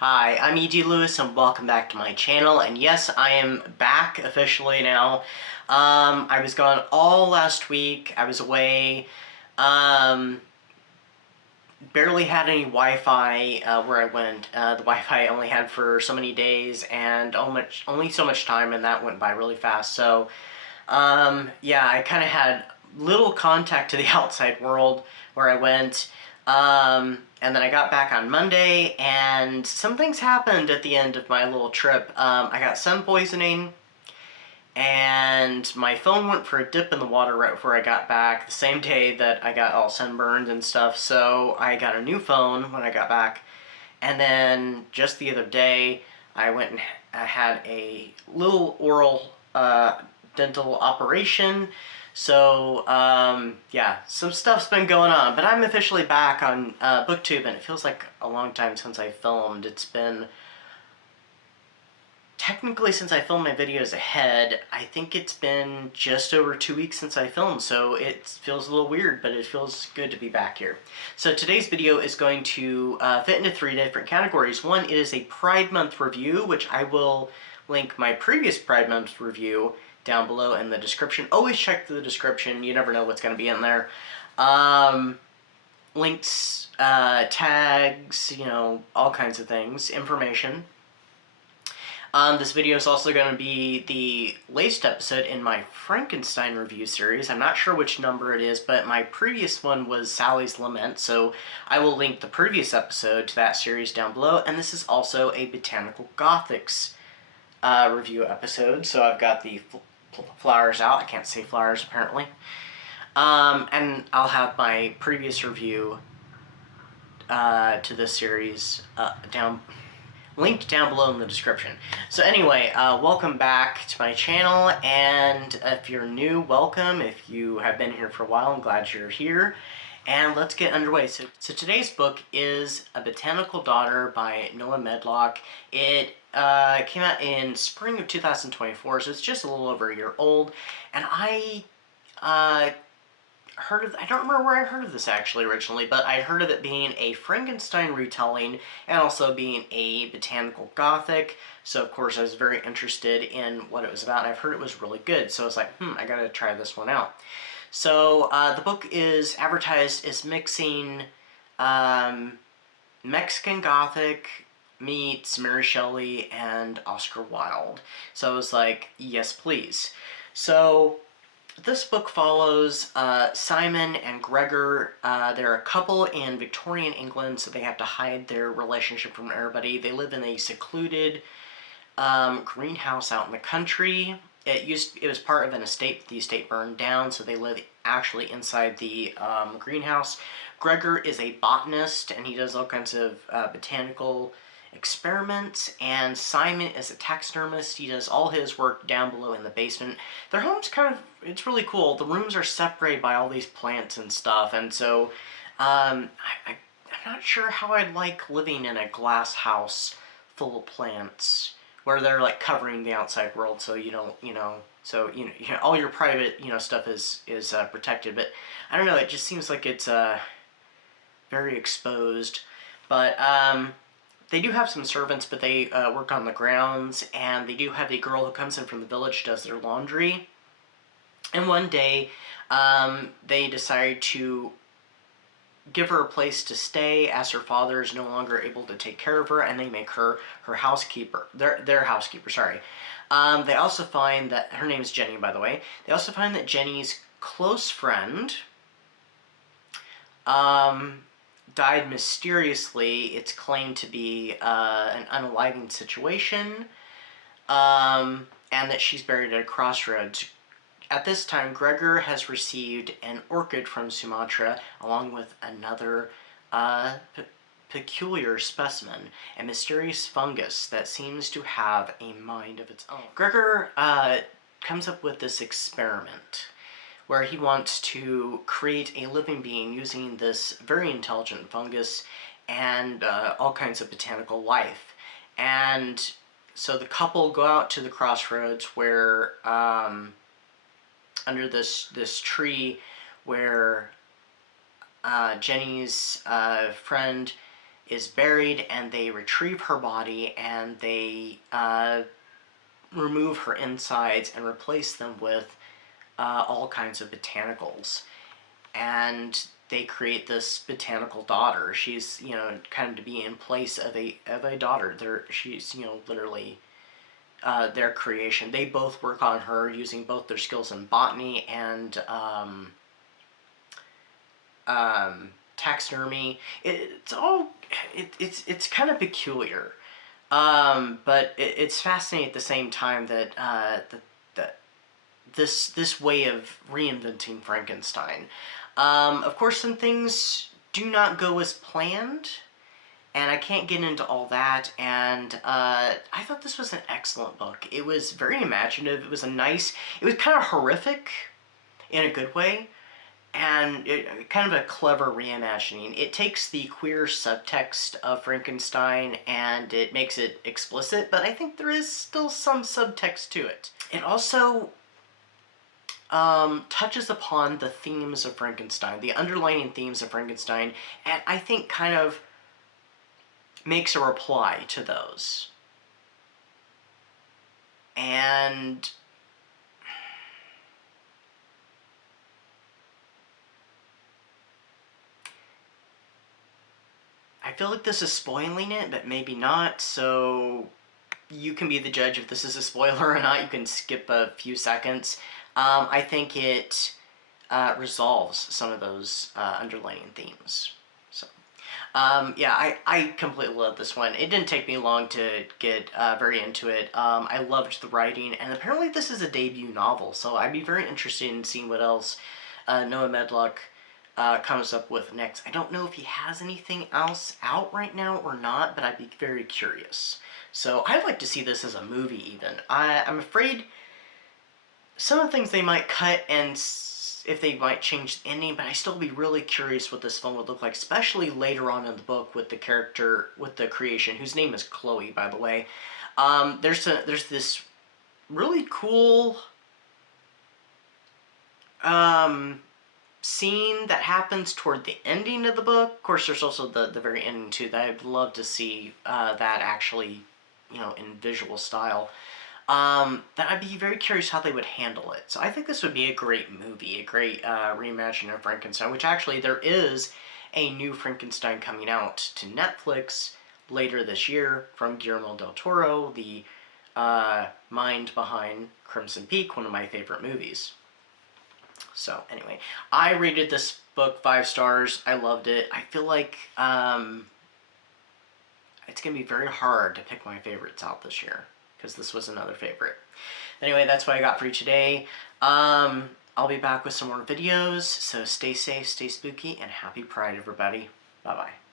Hi, I'm E.G. Lewis and welcome back to my channel, and yes, I am back officially now. I was gone all last week. I was away. Barely had any Wi-Fi where I went. The Wi-Fi I only had for so many days and only so much time, and that went by really fast. So, yeah, I kind of had little contact to the outside world where I went. And then I got back on Monday, and some things happened at the end of my little trip. I got sun poisoning, and my phone went for a dip in the water right before I got back, the same day that I got all sunburned and stuff, so I got a new phone when I got back. And then just the other day, I went and I had a little oral dental operation. So, yeah, some stuff's been going on, but I'm officially back on BookTube, and it feels like a long time since I filmed. It's been, technically since I filmed my videos ahead, I think it's been just over 2 weeks since I filmed, so it feels a little weird, but it feels good to be back here. So today's video is going to fit into 3 different categories. One is a Pride Month review, which I will link my previous Pride Month review down below in the description. Always check the description, you never know what's going to be in there. Links, tags, you know, all kinds of things, information. This video is also going to be the latest episode in my Frankenstein Review series. I'm not sure which number it is, but my previous one was Sally's Lament, so I will link the previous episode to that series down below. And this is also a Botanical Gothics review episode, so I've got the flowers out. I can't say flowers, apparently. And I'll have my previous review to this series linked down below in the description. So anyway, welcome back to my channel, and if you're new, welcome. If you have been here for a while, I'm glad you're here. And let's get underway. So today's book is A Botanical Daughter by Noah Medlock. It came out in spring of 2024, so it's just a little over a year old. And I heard of, I don't remember where I heard of this actually originally, but I heard of it being a Frankenstein retelling and also being a botanical gothic. So of course I was very interested in what it was about, and I've heard it was really good. So I was like, I gotta try this one out. So the book is advertised as mixing Mexican Gothic meets Mary Shelley and Oscar Wilde. So I was like, yes please. So this book follows Simon and Gregor. They're a couple in Victorian England, so they have to hide their relationship from everybody. They live in a secluded greenhouse out in the country. It was part of an estate, but the estate burned down, so they live actually inside the greenhouse. Gregor is a botanist, and he does all kinds of botanical experiments, and Simon is a taxidermist. He does all his work down below in the basement. Their home's kind of, it's really cool. The rooms are separated by all these plants and stuff, and so I'm not sure how I'd like living in a glass house full of plants where they're like covering the outside world, so you don't, so all your private stuff is protected. But I don't know, it just seems like it's very exposed. But they do have some servants, but they work on the grounds, and they do have a girl who comes in from the village, does their laundry. And one day, they decide to give her a place to stay, as her father is no longer able to take care of her, and they make her housekeeper, their housekeeper, sorry. They also find that, her name's Jenny, by the way, they also find that Jenny's close friend, died mysteriously. It's claimed to be an unaliving situation, and that she's buried at a crossroads. At this time, Gregor has received an orchid from Sumatra, along with another peculiar specimen, a mysterious fungus that seems to have a mind of its own. Gregor comes up with this experiment where he wants to create a living being using this very intelligent fungus and all kinds of botanical life. And so the couple go out to the crossroads where, under this tree where Jenny's friend is buried, and they retrieve her body, and they remove her insides and replace them with all kinds of botanicals. And they create this botanical daughter. She's, you know, kind of to be in place of a daughter. She's, you know, literally their creation. They both work on her using both their skills in botany and taxidermy. It's kind of peculiar, but it's fascinating at the same time that this way of reinventing Frankenstein. Of course, some things do not go as planned, and I can't get into all that, and I thought this was an excellent book. It was very imaginative. It was kind of horrific in a good way, and kind of a clever reimagining. It takes the queer subtext of Frankenstein and it makes it explicit, but I think there is still some subtext to it. It also touches upon the themes of Frankenstein, the underlying themes of Frankenstein, and I think kind of makes a reply to those. And I feel like this is spoiling it, but maybe not, so you can be the judge if this is a spoiler or not. You can skip a few seconds. I think it resolves some of those underlying themes. So, yeah, I completely love this one. It didn't take me long to get very into it. I loved the writing, and apparently this is a debut novel, so I'd be very interested in seeing what else Noah Medlock comes up with next. I don't know if he has anything else out right now or not, but I'd be very curious. So I'd like to see this as a movie even. I'm afraid some of the things they might cut and if they might change the ending, but I still be really curious what this film would look like, especially later on in the book with the character, with the creation, whose name is Chloe, by the way. There's this really cool scene that happens toward the ending of the book. Of course, there's also the very ending too that I'd love to see that actually, you know, in visual style. That I'd be very curious how they would handle it. So I think this would be a great movie, a great reimagining of Frankenstein, which actually there is a new Frankenstein coming out to Netflix later this year from Guillermo del Toro, the mind behind Crimson Peak, one of my favorite movies. So anyway, I rated this book 5 stars. I loved it. I feel like it's going to be very hard to pick my favorites out this year, because this was another favorite. Anyway, that's what I got for you today. I'll be back with some more videos, so stay safe, stay spooky, and happy Pride, everybody. Bye-bye.